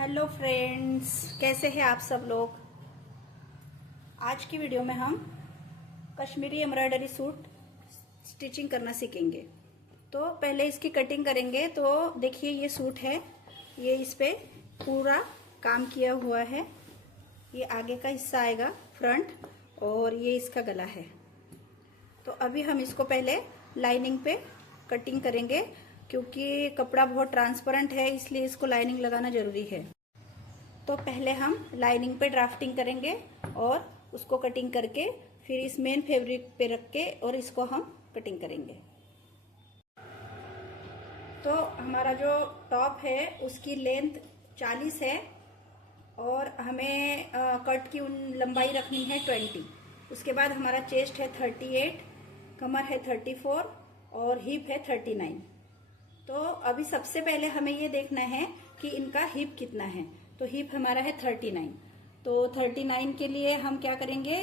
Hello friends, कैसे हैं आप सब लोग। आज की वीडियो में हम कश्मीरी एम्ब्रॉयडरी सूट स्टिचिंग करना सीखेंगे। तो पहले इसकी कटिंग करेंगे। तो देखिए ये सूट है, ये इस पे पूरा काम किया हुआ है। ये आगे का हिस्सा आएगा फ्रंट, और ये इसका गला है। तो अभी हम इसको पहले लाइनिंग पे कटिंग करेंगे, क्योंकि कपड़ा बहुत ट्रांसपेरेंट है, इसलिए इसको लाइनिंग लगाना जरूरी है। तो पहले हम लाइनिंग पे ड्राफ्टिंग करेंगे और उसको कटिंग करके फिर इस मेन फैब्रिक पे रख के और इसको हम कटिंग करेंगे। तो हमारा जो टॉप है उसकी लेंथ 40 है और हमें कट की लंबाई रखनी है 20। उसके बाद हमारा चेस्ट है 38, कमर है 34 और हिप है 39। तो अभी सबसे पहले हमें ये देखना है कि इनका हिप कितना है। तो हिप हमारा है 39। तो 39 के लिए हम क्या करेंगे,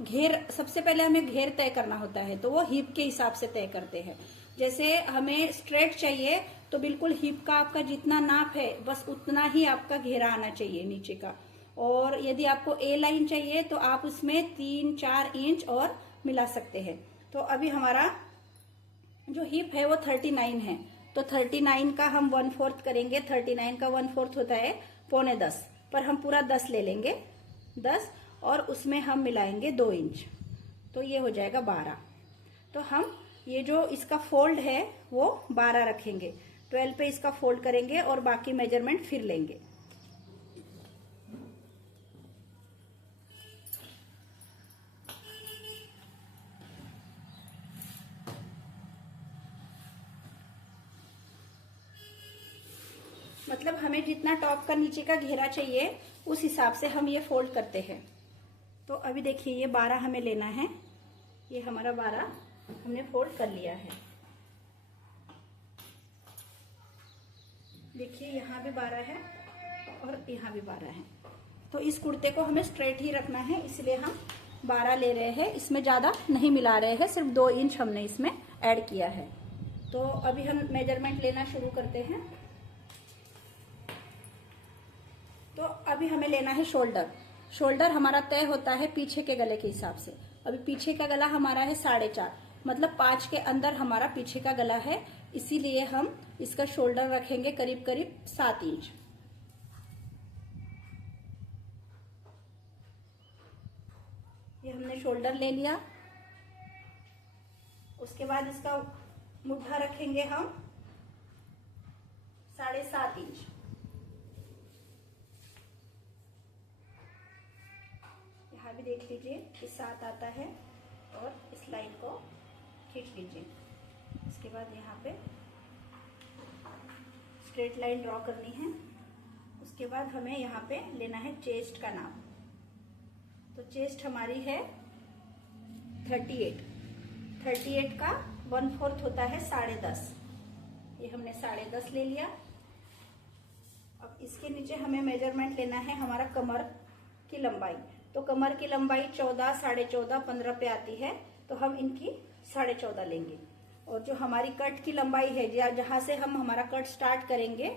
घेर, सबसे पहले हमें घेर तय करना होता है, तो वो हिप के हिसाब से तय करते हैं। जैसे हमें स्ट्रेट चाहिए तो बिल्कुल हिप का आपका जितना नाप है बस उतना ही आपका घेरा आना चाहिए नीचे का। और यदि आपको ए लाइन चाहिए तो आप उसमें 3-4 इंच और मिला सकते हैं। तो अभी हमारा जो हिप है वो 39 है। तो 39 का हम 1/4 करेंगे। 39 का 1/4 होता है 9.25, पर हम पूरा 10 ले लेंगे, 10, और उसमें हम मिलाएंगे 2 इंच, तो ये हो जाएगा 12। तो हम ये जो इसका फोल्ड है वो 12 रखेंगे, 12 पे इसका फोल्ड करेंगे और बाकी मेजरमेंट फिर लेंगे। मतलब हमें जितना टॉप का नीचे का घेरा चाहिए उस हिसाब से हम ये फोल्ड करते हैं। तो अभी देखिए ये 12 हमें लेना है, ये हमारा 12 हमने फोल्ड कर लिया है। देखिए यहाँ भी 12 है और यहाँ भी 12 है। तो इस कुर्ते को हमें स्ट्रेट ही रखना है, इसलिए हम 12 ले रहे हैं, इसमें ज़्यादा नहीं मिला रहे हैं, सिर्फ 2 इंच हमने इसमें ऐड किया है। तो अभी हम मेजरमेंट लेना शुरू करते हैं। तो अभी हमें लेना है शोल्डर। शोल्डर हमारा तय होता है पीछे के गले के हिसाब से। अभी पीछे का गला हमारा है 4.5, मतलब 5 के अंदर हमारा पीछे का गला है, इसीलिए हम इसका शोल्डर रखेंगे करीब करीब 7 इंच। ये हमने शोल्डर ले लिया। उसके बाद इसका मुद्दा रखेंगे हम 7.5 इंच। यहाँ भी देख लीजिए कि 7 आता है, और इस लाइन को खींच लीजिए। इसके बाद यहाँ पे स्ट्रेट लाइन ड्रॉ करनी है। उसके बाद हमें यहाँ पे लेना है चेस्ट का नाप। तो चेस्ट हमारी है 38। 38 का 1/4 होता है 10.5। ये हमने 10.5 ले लिया। अब इसके नीचे हमें मेजरमेंट लेना है हमारा कमर की लंबाई। तो कमर की लंबाई 14, 14.5, 15 पे आती है, तो हम इनकी 14.5 लेंगे। और जो हमारी कट की लंबाई है, जहां से हम हमारा कट स्टार्ट करेंगे,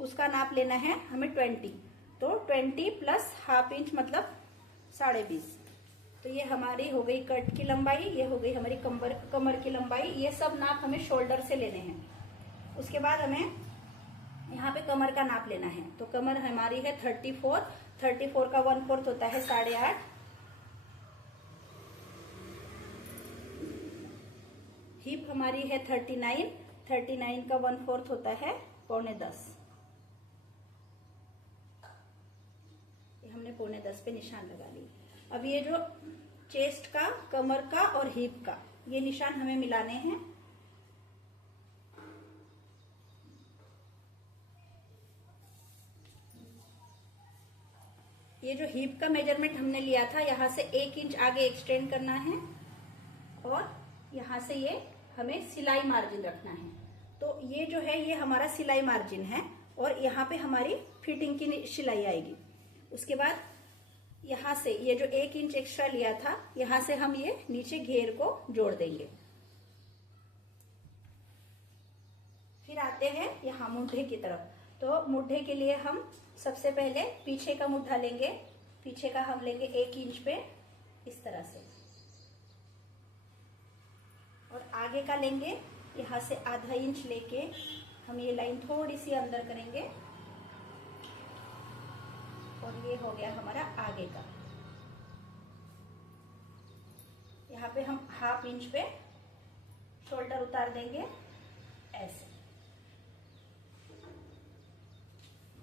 उसका नाप लेना है हमें 20। तो 20 प्लस ½ इंच मतलब 20.5। तो ये हमारी हो गई कट की लंबाई, ये हो गई हमारी कमर की लंबाई। ये सब नाप हमें शोल्डर से लेने हैं। उसके बाद हमें यहाँ पे कमर का नाप लेना है। तो कमर हमारी है 34। 34 का 1/4 होता है 8.5। हिप हमारी है 39। 39 का 1/4 होता है 9.25। ये हमने 9.25 पे निशान लगा ली। अब ये जो चेस्ट का, कमर का और हिप का, ये निशान हमें मिलाने हैं। ये जो हिप का मेजरमेंट हमने लिया था, यहाँ से 1 इंच आगे एक्सटेंड करना है, और यहाँ से ये हमें सिलाई मार्जिन रखना है। तो ये जो है ये हमारा सिलाई मार्जिन है, और यहाँ पे हमारी फिटिंग की सिलाई आएगी। उसके बाद यहाँ से ये जो 1 इंच एक्स्ट्रा लिया था, यहाँ से हम ये नीचे घेर को जोड़ देंगे। फिर आते हैं यहाँ मूंढे की तरफ। तो मुड्ढे के लिए हम सबसे पहले पीछे का मुड्ढा लेंगे। पीछे का हम लेंगे 1 इंच पे इस तरह से, और आगे का लेंगे यहाँ से आधा इंच लेके हम ये लाइन थोड़ी सी अंदर करेंगे, और ये हो गया हमारा आगे का। यहाँ पे हम ½ इंच पे शोल्डर उतार देंगे ऐसे।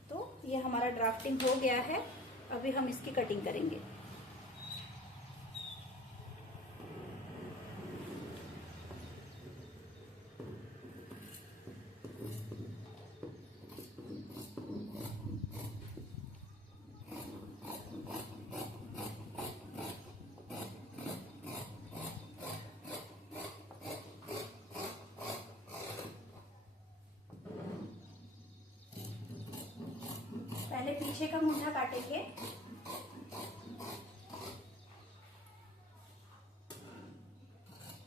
तो ये हमारा ड्राफ्टिंग हो गया है। अभी हम इसकी कटिंग करेंगे। पहले पीछे का मुंडा काटेंगे।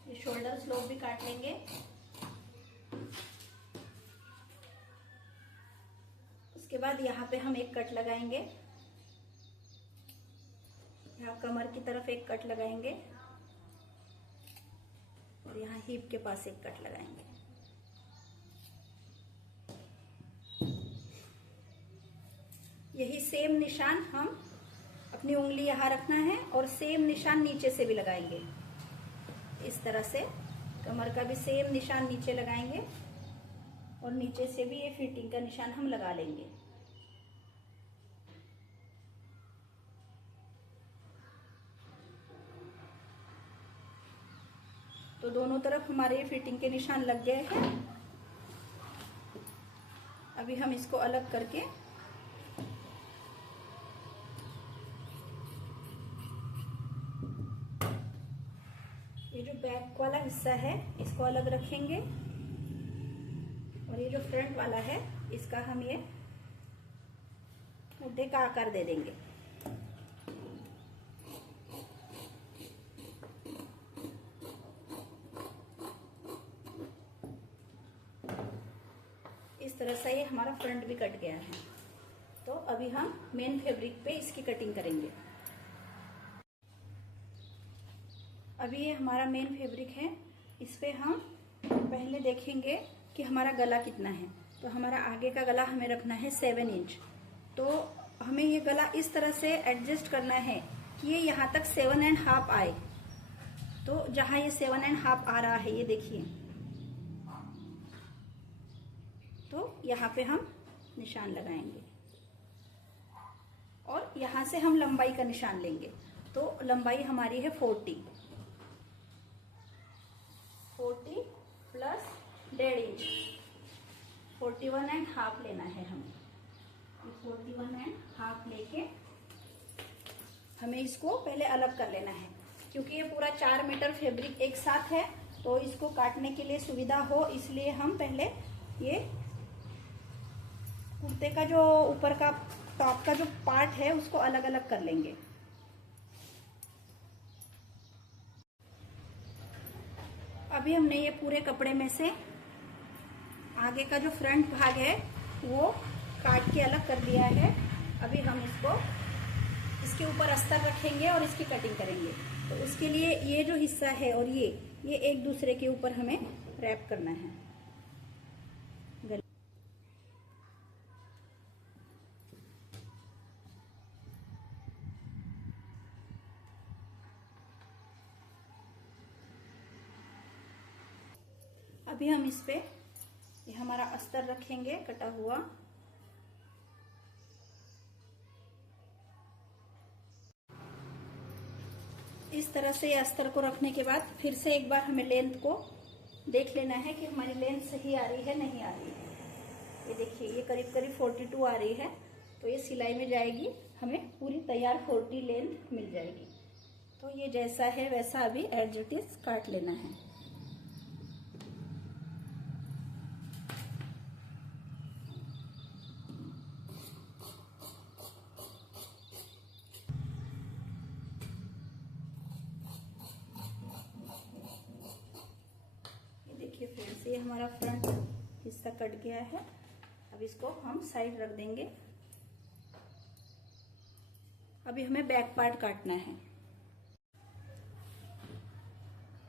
ये शोल्डर स्लोप भी काट लेंगे। उसके बाद यहाँ पे हम एक कट लगाएंगे, यहाँ कमर की तरफ एक कट लगाएंगे, और यहाँ हिप के पास एक कट लगाएंगे। यही सेम निशान हम अपनी उंगली यहाँ रखना है, और सेम निशान नीचे से भी लगाएंगे। इस तरह से कमर का भी सेम निशान नीचे लगाएंगे, और नीचे से भी ये फिटिंग का निशान हम लगा लेंगे। तो दोनों तरफ हमारे फिटिंग के निशान लग गए हैं। अभी हम इसको अलग करके ये जो बैक वाला हिस्सा है इसको अलग रखेंगे, और ये जो फ्रंट वाला है इसका हम ये मुद्दे का आकार दे देंगे। इस तरह से ये हमारा फ्रंट भी कट गया है। तो अभी हम मेन फैब्रिक पे इसकी कटिंग करेंगे। अभी ये हमारा मेन फैब्रिक है। इस पे हम पहले देखेंगे कि हमारा गला कितना है। तो हमारा आगे का गला हमें रखना है 7 इंच। तो हमें ये गला इस तरह से एडजस्ट करना है कि ये यहाँ तक 7.5 आए। तो जहाँ ये 7.5 आ रहा है, ये देखिए, तो यहाँ पे हम निशान लगाएंगे, और यहाँ से हम लंबाई का निशान लेंगे। तो लंबाई हमारी है 40 प्लस 1.5 इंच, 41.5 लेना है हमें। 41.5 लेके हमें इसको पहले अलग कर लेना है, क्योंकि ये पूरा 4 मीटर फैब्रिक एक साथ है। तो इसको काटने के लिए सुविधा हो, इसलिए हम पहले ये कुर्ते का जो ऊपर का टॉप का जो पार्ट है उसको अलग अलग कर लेंगे। अभी हमने ये पूरे कपड़े में से आगे का जो फ्रंट भाग है वो काट के अलग कर दिया है। अभी हम इसके ऊपर अस्तर रखेंगे और इसकी कटिंग करेंगे। तो उसके लिए ये जो हिस्सा है और ये एक दूसरे के ऊपर हमें रैप करना है। अभी हम इस पे ये हमारा अस्तर रखेंगे कटा हुआ। इस तरह से अस्तर को रखने के बाद फिर से एक बार हमें लेंथ को देख लेना है कि हमारी लेंथ सही आ रही है नहीं आ रही है। ये देखिए, ये करीब करीब 42 आ रही है। तो ये सिलाई में जाएगी, हमें पूरी तैयार 40 लेंथ मिल जाएगी। तो ये जैसा है वैसा अभी एज इट इज काट लेना है। ये देखिए फ्रेंड्स, ये हमारा फ्रंट हिस्सा कट गया है। अब इसको हम साइड रख देंगे। अभी हमें बैक पार्ट काटना है।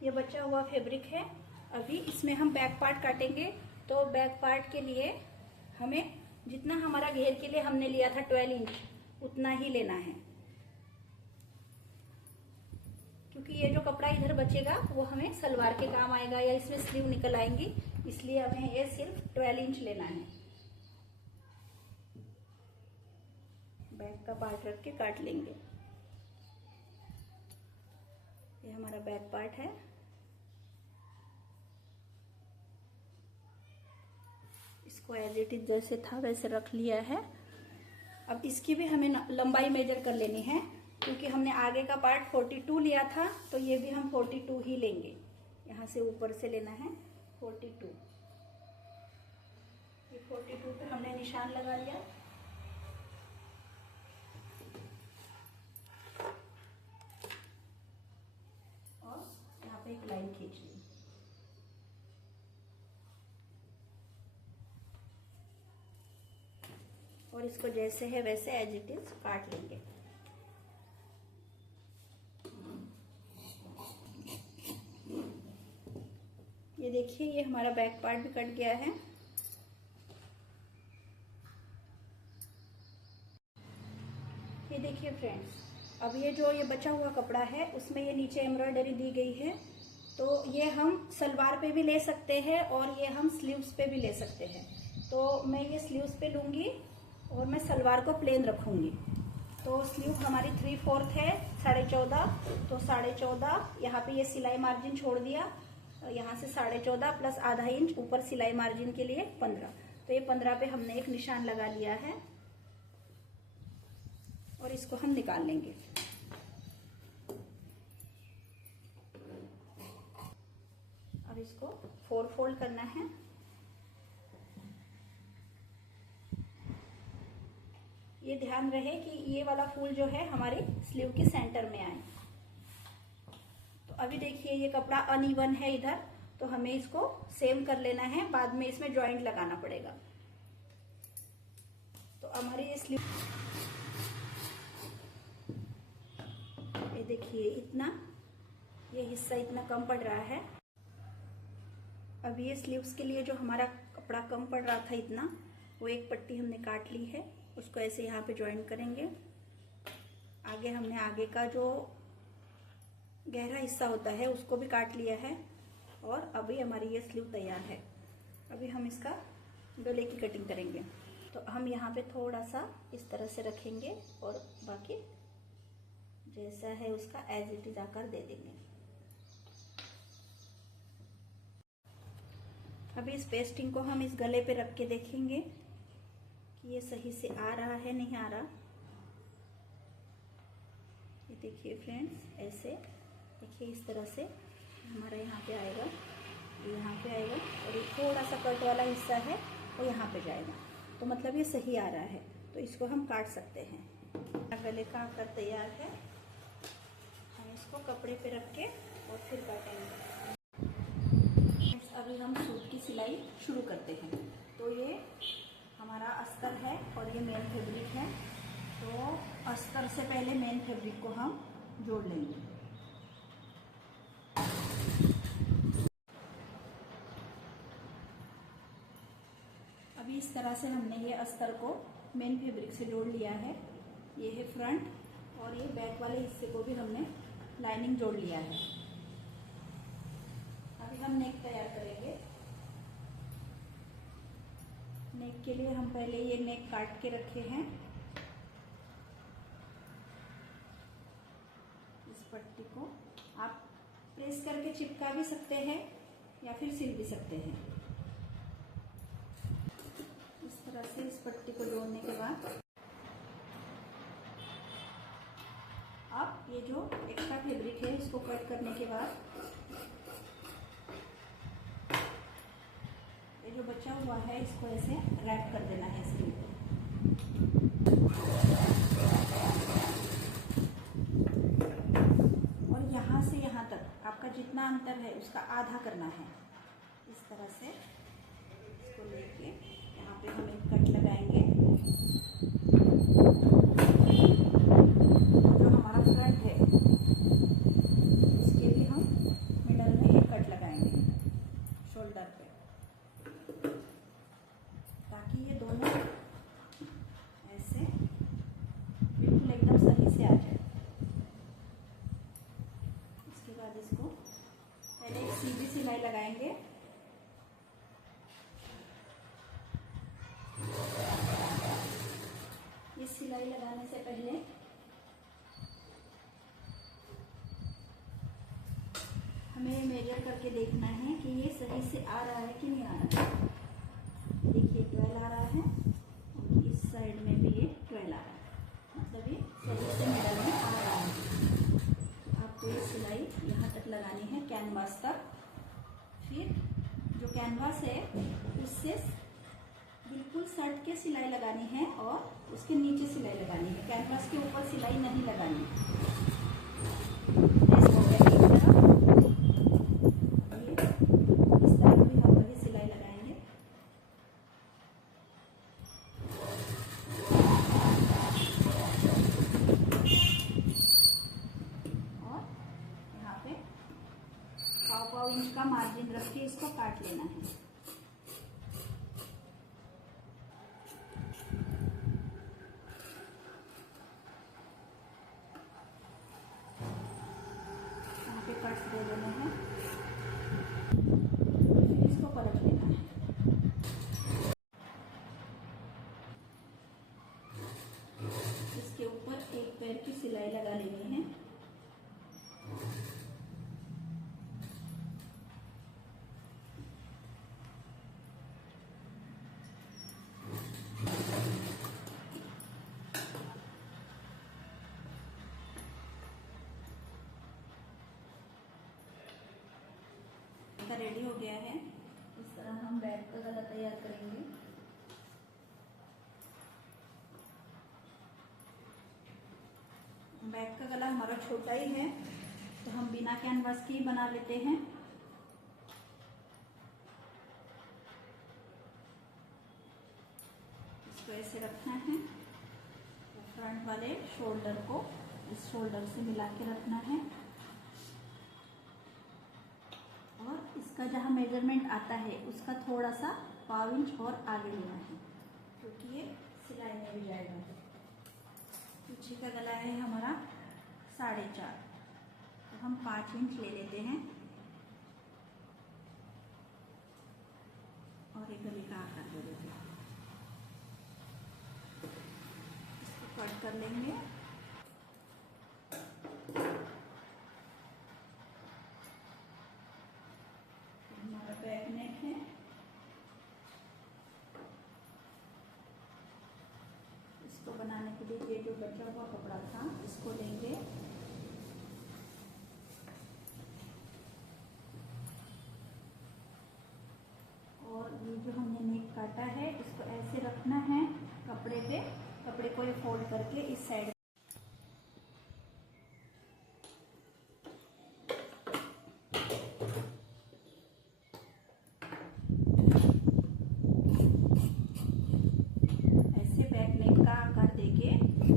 ये बचा हुआ फैब्रिक है, अभी इसमें हम बैक पार्ट काटेंगे। तो बैक पार्ट के लिए हमें जितना हमारा घेर के लिए हमने लिया था 12 इंच उतना ही लेना है, क्योंकि ये जो कपड़ा इधर बचेगा वो हमें सलवार के काम आएगा या इसमें स्लीव निकल आएंगी, इसलिए हमें ये सिर्फ 12 इंच लेना है। बैक का पार्ट रख के काट लेंगे। ये हमारा बैक पार्ट है। इसको एज इट इज जैसे था वैसे रख लिया है। अब इसकी भी हमें लंबाई मेजर कर लेनी है, क्योंकि हमने आगे का पार्ट 42 लिया था, तो ये भी हम 42 ही लेंगे। यहाँ से ऊपर से लेना है 42। ये 42 पे हमने निशान लगा लिया। और यहाँ पे एक लाइन खींच ली। और इसको जैसे है वैसे एज इट इज काट लेंगे। ये देखिए, ये हमारा बैक पार्ट भी कट गया है। ये देखिए फ्रेंड्स, अब ये बचा हुआ कपड़ा है उसमें ये नीचे एम्ब्रॉयडरी दी गई है, तो ये हम सलवार पे भी ले सकते हैं और ये हम स्लीव्स पे भी ले सकते हैं। तो मैं ये स्लीव्स पे लूँगी और मैं सलवार को प्लेन रखूँगी। तो स्लीव हमारी 3/4 है, 14.5, तो 14.5 यहाँ पे ये सिलाई मार्जिन छोड़ दिया, यहाँ से 14.5 प्लस आधा इंच ऊपर सिलाई मार्जिन के लिए 15। तो ये 15 पे हमने एक निशान लगा लिया है और इसको हम निकाल लेंगे। अब इसको 4 फोल्ड करना है। ये ध्यान रहे कि ये वाला फूल जो है हमारे स्लीव के सेंटर में आए। तो अभी देखिए ये कपड़ा अनइवन है इधर, तो हमें इसको सेम कर लेना है, बाद में इसमें जॉइंट लगाना पड़ेगा। तो हमारी ये स्लीव, ये देखिए इतना, ये हिस्सा इतना कम पड़ रहा है। अब ये स्लीव्स के लिए जो हमारा कपड़ा कम पड़ रहा था इतना, वो एक पट्टी हमने काट ली है, उसको ऐसे यहाँ पे ज्वाइन करेंगे। आगे हमने आगे का जो गहरा हिस्सा होता है उसको भी काट लिया है और अभी हमारी ये स्लीव तैयार है। अभी हम इसका गले की कटिंग करेंगे। तो हम यहाँ पे थोड़ा सा इस तरह से रखेंगे और बाकी जैसा है उसका एज इट इज आकर दे देंगे। अभी इस पेस्टिंग को हम इस गले पे रख के देखेंगे कि ये सही से आ रहा है नहीं आ रहा। ये देखिए फ्रेंड्स, ऐसे देखिए इस तरह से हमारा यहाँ पे आएगा, यहाँ पे आएगा और ये थोड़ा सा कट वाला हिस्सा है वो यहाँ पे जाएगा, तो मतलब ये सही आ रहा है। तो इसको हम काट सकते हैं। गले का आकर तैयार है, हम इसको कपड़े पे रख के और फिर काटेंगे। अभी हम सूट की सिलाई शुरू करते हैं। तो ये हमारा अस्तर है और ये मेन फैब्रिक है। तो अस्तर से पहले मेन फैब्रिक को हम जोड़ लेंगे। अभी इस तरह से हमने ये अस्तर को मेन फैब्रिक से जोड़ लिया है। ये है फ्रंट और ये बैक वाले हिस्से को भी हमने लाइनिंग जोड़ लिया है। अभी हम नेक तैयार करेंगे। नेक के लिए हम पहले ये नेक काट के रखे हैं। इस पट्टी को आप प्रेस करके चिपका भी सकते हैं या फिर सिल भी सकते हैं। इस तरह से इस पट्टी को जोड़ने के बाद आप ये जो एक्स्ट्रा फैब्रिक है इसको कट करने के बाद ये जो बचा हुआ है इसको ऐसे रैप कर देना है स्लीव पे। और यहाँ से यहाँ तक आपका जितना अंतर है उसका आधा करना है। इस तरह से इसको लेके यहाँ पे हमें कट लगाएंगे। जो हमारा फ्रंट है इसके भी हम मिडल में एक कट लगाएंगे शोल्डर पे, ताकि ये दोनों ऐसे बिल्कुल एकदम सही से आ जाए। इसके बाद इसको पहले एक सीधी सिलाई लगाएंगे। ये सिलाई लगाने से पहले हमें मेजर करके देखना है कि ये सही से आ रहा है कि नहीं आ रहा है। देखिए 12 आ रहा है और इस साइड में भी ये 12 आ रहा है, मतलब ये सही से मिडल में आ रहा है। आपको ये सिलाई यहाँ तक लगानी है, कैनवास तक। फिर जो कैनवास है उससे बिल्कुल सट के सिलाई लगानी है और उसके नीचे सिलाई लगानी है, कैनवास के ऊपर सिलाई नहीं लगानी। ऐसा हो गया एक तरफ, ये इस तरफ भी हम वही सिलाई लगाएंगे। और यहाँ पे 1.5 इंच का मार्जिन रख के इसको काट लेना है। कट्स दे देने हैं, फिर इसको पलट लेना है। इसके ऊपर एक पैर की सिलाई लगा लेनी है। रेडी हो गया है। इस तरह हम बैक का गला तैयार करेंगे। बैक का गला हमारा छोटा ही है तो हम बिना कैनवास के ही बना लेते हैं। इसको ऐसे रखना है, फ्रंट वाले शोल्डर को इस शोल्डर से मिला के रखना है और इसका जहाँ मेजरमेंट आता है उसका थोड़ा सा 1.5 इंच और आगे लेना है, क्योंकि ये सिलाई में भी जाएगा। पीछे का गला है हमारा 4.5, तो हम 5 इंच ले लेते हैं और एक गले का आकार दे देते हैं। इसको कट कर लेंगे। बैक नेक है, इसको बनाने के लिए ये जो बचा हुआ कपड़ा था इसको लेंगे और ये जो हमने नेक काटा है इसको ऐसे रखना है कपड़े पे। कपड़े को फोल्ड करके इस साइड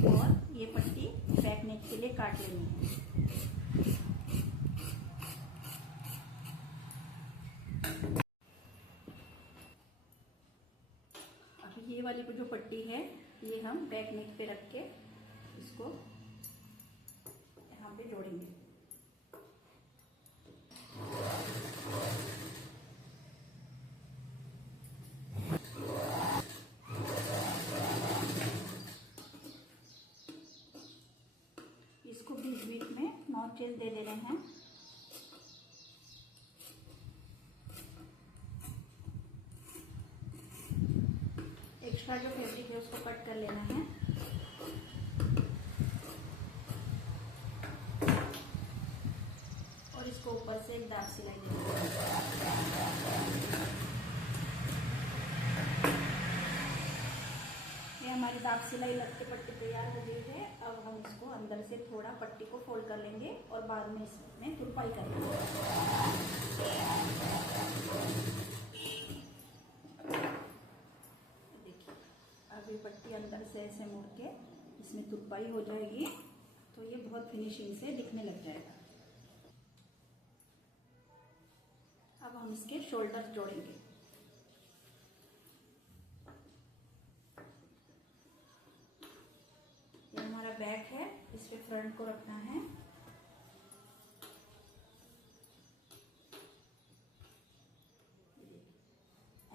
और ये पट्टी बैक नेक के लिए काट लेनी है। अब ये वाली जो पट्टी है ये हम बैक नेक पे रख के इसको यहाँ पे जोड़ेंगे। इसको बीच बीच में नॉचेस दे रहे हैं। एक्स्ट्रा जो फैब्रिक है उसको कट कर लेना है। और इसको ऊपर से एक दाग सिलाई देनी है। ये हमारी दाग सिलाई लग के पट्टी तैयार हो गई है। अब हम इसको अंदर से थोड़ा पट्टी को फोल्ड कर लेंगे और बाद में इसमें तुरपाई करेंगे। देखिए अभी पट्टी अंदर से ऐसे मोड़ के इसमें तुरपाई हो जाएगी तो ये बहुत फिनिशिंग से दिखने लग जाएगा। अब हम इसके शोल्डर जोड़ेंगे। ये हमारा बैक है, इस पे फ्रंट को रखना है।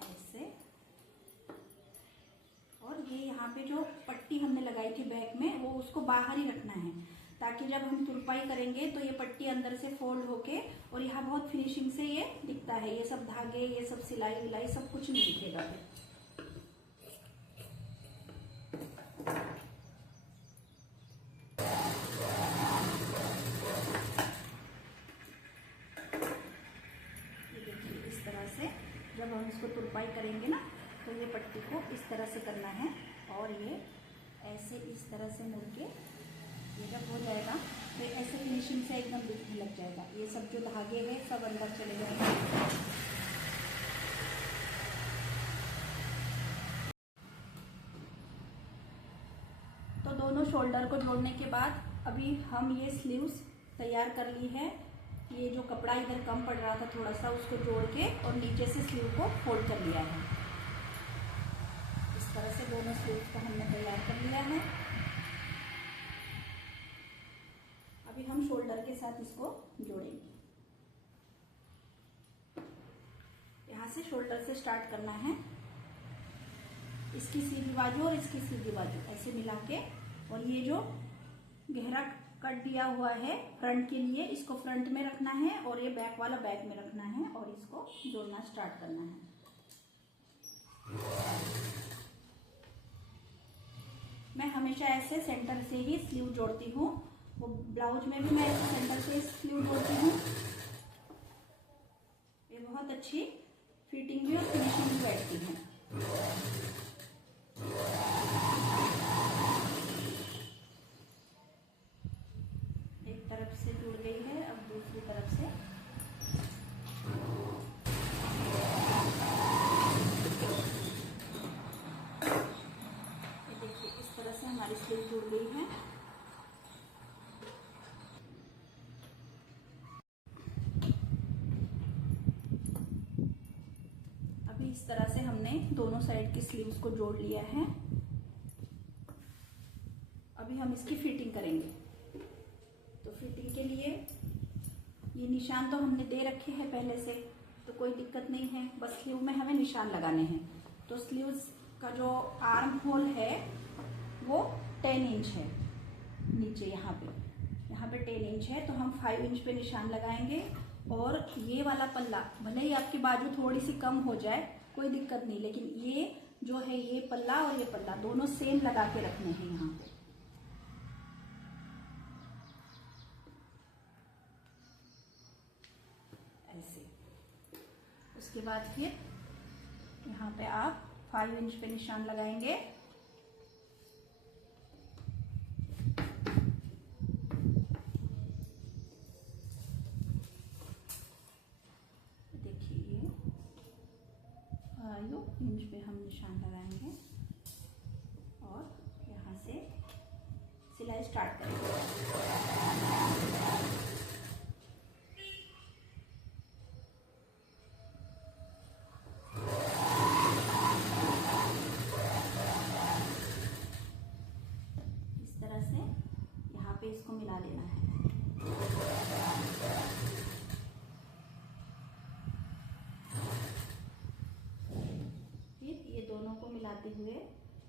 ऐसे, और ये यहाँ पे जो पट्टी हमने लगाई थी बैक में वो उसको बाहर ही रखना है, ताकि जब हम तुरपाई करेंगे तो ये पट्टी अंदर से फोल्ड होके और यहाँ बहुत फिनिशिंग से ये दिखता है। ये सब धागे, ये सब सिलाई विलाई सब कुछ नहीं दिखेगा फिर। ये देखिए, इस तरह से जब हम इसको तुरपाई करेंगे ना तो ये पट्टी को इस तरह से करना है और ये ऐसे इस तरह से मुड़ के ये जब हो जाएगा तो ऐसे फिनिशिंग से एकदम दिखने लग जाएगा। ये सब जो धागे हैं सब अंदर चले जाएंगे। तो दोनों शोल्डर को जोड़ने के बाद अभी हम ये स्लीव्स तैयार कर ली है। ये जो कपड़ा इधर कम पड़ रहा था थोड़ा सा, उसको जोड़ के और नीचे से स्लीव को फोल्ड कर लिया है। इस तरह से दोनों स्लीव्स को हमने तैयार कर लिया है। अभी हम शोल्डर के साथ इसको जोड़ेंगे। यहाँ से शोल्डर से स्टार्ट करना है। इसकी सीधी बाजू और इसकी सीधी बाजू ऐसे मिला के, और ये जो गहरा कट दिया हुआ है फ्रंट के लिए, इसको फ्रंट में रखना है और ये बैक वाला बैक में रखना है और इसको जोड़ना स्टार्ट करना है। मैं हमेशा ऐसे सेंटर से ही स्लीव जोड़ती हूँ। वो ब्लाउज में भी मैं ऐसे सेंटर से स्लीव जोड़ती हूँ। ये बहुत अच्छी फिटिंग भी और फिनिशिंग भी बैठती है। एक तरफ से जुड़ गई है, अब दूसरी तरफ से ये देखिए, इस तरह से हमारी स्लीव जुड़ गई है। इस तरह से हमने दोनों साइड की स्लीव्स को जोड़ लिया है। अभी हम इसकी फिटिंग करेंगे। तो फिटिंग के लिए ये निशान तो हमने दे रखे हैं पहले से, तो कोई दिक्कत नहीं है। बस स्लीव में हमें निशान लगाने हैं। तो स्लीव्स का जो आर्म होल है वो 10 इंच है। नीचे यहाँ पे 10 इंच है, तो हम 5 इंच पे निशान लगाएंगे। और ये वाला पल्ला, भले ही आपकी बाजू थोड़ी सी कम हो जाए कोई दिक्कत नहीं, लेकिन ये जो है ये पल्ला और ये पल्ला दोनों सेम लगा के रखने हैं यहाँ पे। ऐसे। उसके बाद फिर यहाँ पे आप 5 इंच पे निशान लगाएंगे। इंच पे हम निशान लगाएंगे और यहाँ से सिलाई स्टार्ट करेंगे। इस तरह से यहाँ पे इसको मिला लेना है। मिलाते हुए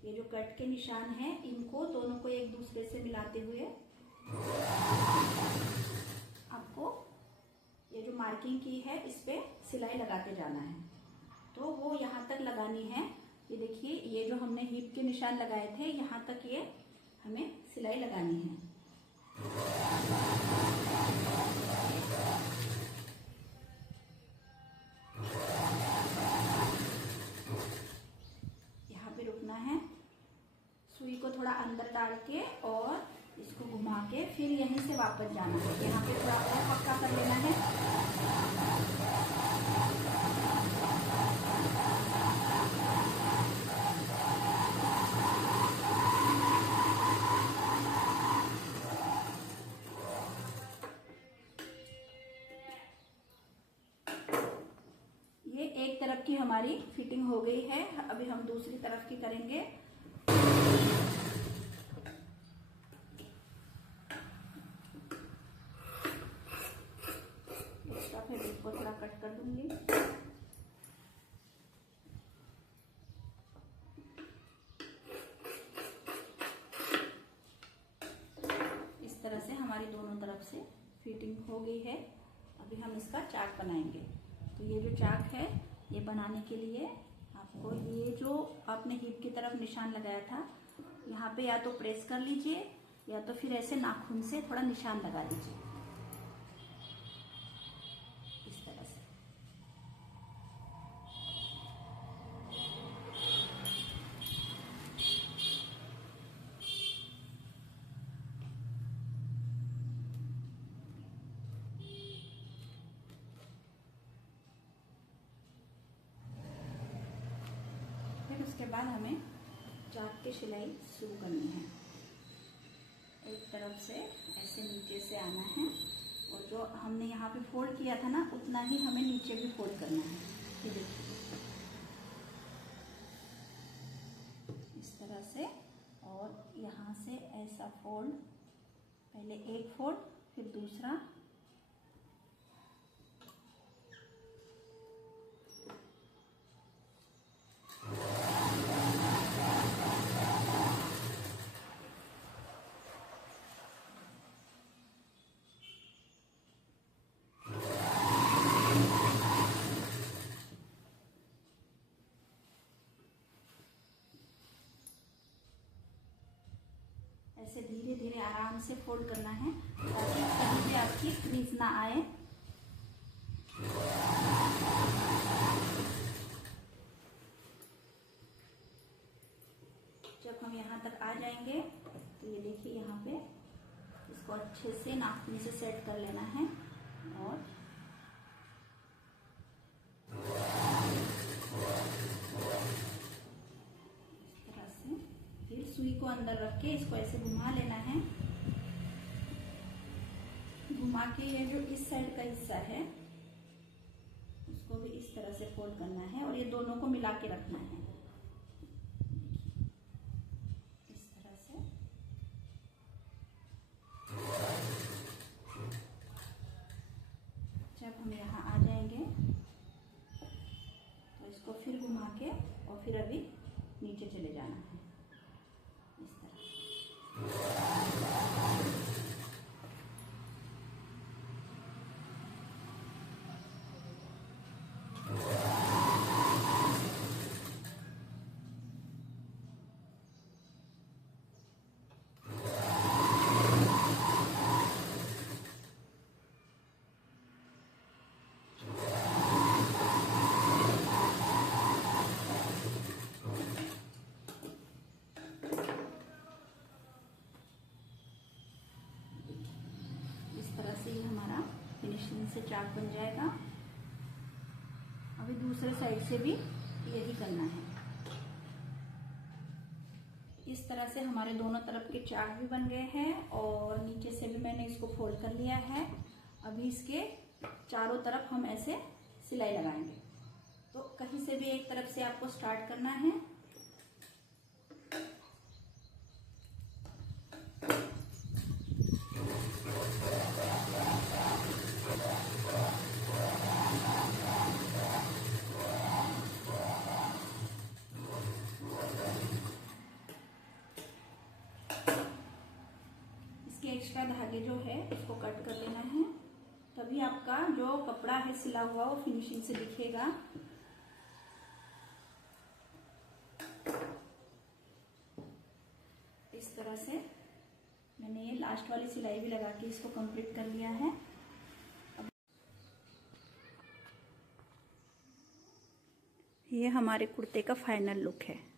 ये जो कट के निशान हैं इनको दोनों को एक दूसरे से मिलाते हुए आपको ये जो मार्किंग की है इस पे सिलाई लगाते जाना है। तो वो यहाँ तक लगानी है। ये देखिए, ये जो हमने हिप के निशान लगाए थे यहाँ तक ये हमें सिलाई लगानी है। सुई को थोड़ा अंदर डाल के और इसको घुमा के फिर यहीं से वापस जाना है। यहाँ पे थोड़ा और पक्का कर लेना है। हमारी फिटिंग हो गई है। अभी हम दूसरी तरफ की करेंगे। इसका फैब्रिक को थोड़ा कट कर दूंगी। इस तरह से हमारी दोनों तरफ से फिटिंग हो गई है। अभी हम इसका चाक बनाएंगे। तो ये जो चाक है, ये बनाने के लिए आपको ये जो आपने हिप की तरफ निशान लगाया था, यहाँ पे या तो प्रेस कर लीजिए या तो फिर ऐसे नाखून से थोड़ा निशान लगा लीजिए, इस तरह से। फिर उसके बाद हमें चाक की सिलाई शुरू करनी है। एक तरफ से ऐसे नीचे से आना है और जो हमने यहाँ पे फोल्ड किया था ना, उतना ही हमें नीचे भी फोल्ड करना है। ये देखिए, इस तरह से। और यहाँ से ऐसा फोल्ड, पहले एक फोल्ड फिर दूसरा, ऐसे धीरे धीरे आराम से फोल्ड करना है ताकि कहीं भी आपकी क्रीज ना आए। जब हम यहाँ तक आ जाएंगे तो ये देखिए, यहाँ पे इसको अच्छे से नाखून से सेट कर लेना है। और इस तरह से फिर सुई को अंदर रख के इसको ऐसे घुमा लेना है। घुमा के ये जो इस साइड का हिस्सा है उसको भी इस तरह से फोल्ड करना है और ये दोनों को मिला के रखना है, इस तरह से। जब हम यहाँ आ जाएंगे तो इसको फिर घुमा के और फिर अभी नीचे चले जाना है, इस तरह। ये हमारा फिनिशिंग से चाक बन जाएगा। अभी दूसरे साइड से भी यही करना है। इस तरह से हमारे दोनों तरफ के चाक भी बन गए हैं और नीचे से भी मैंने इसको फोल्ड कर लिया है। अभी इसके चारों तरफ हम ऐसे सिलाई लगाएंगे। तो कहीं से भी एक तरफ से आपको स्टार्ट करना है। एक्स्ट्रा धागे जो है उसको कट कर लेना है, तभी आपका जो कपड़ा है सिला हुआ वो फिनिशिंग से दिखेगा। इस तरह से मैंने ये लास्ट वाली सिलाई भी लगा के इसको कंप्लीट कर लिया है। ये हमारे कुर्ते का फाइनल लुक है।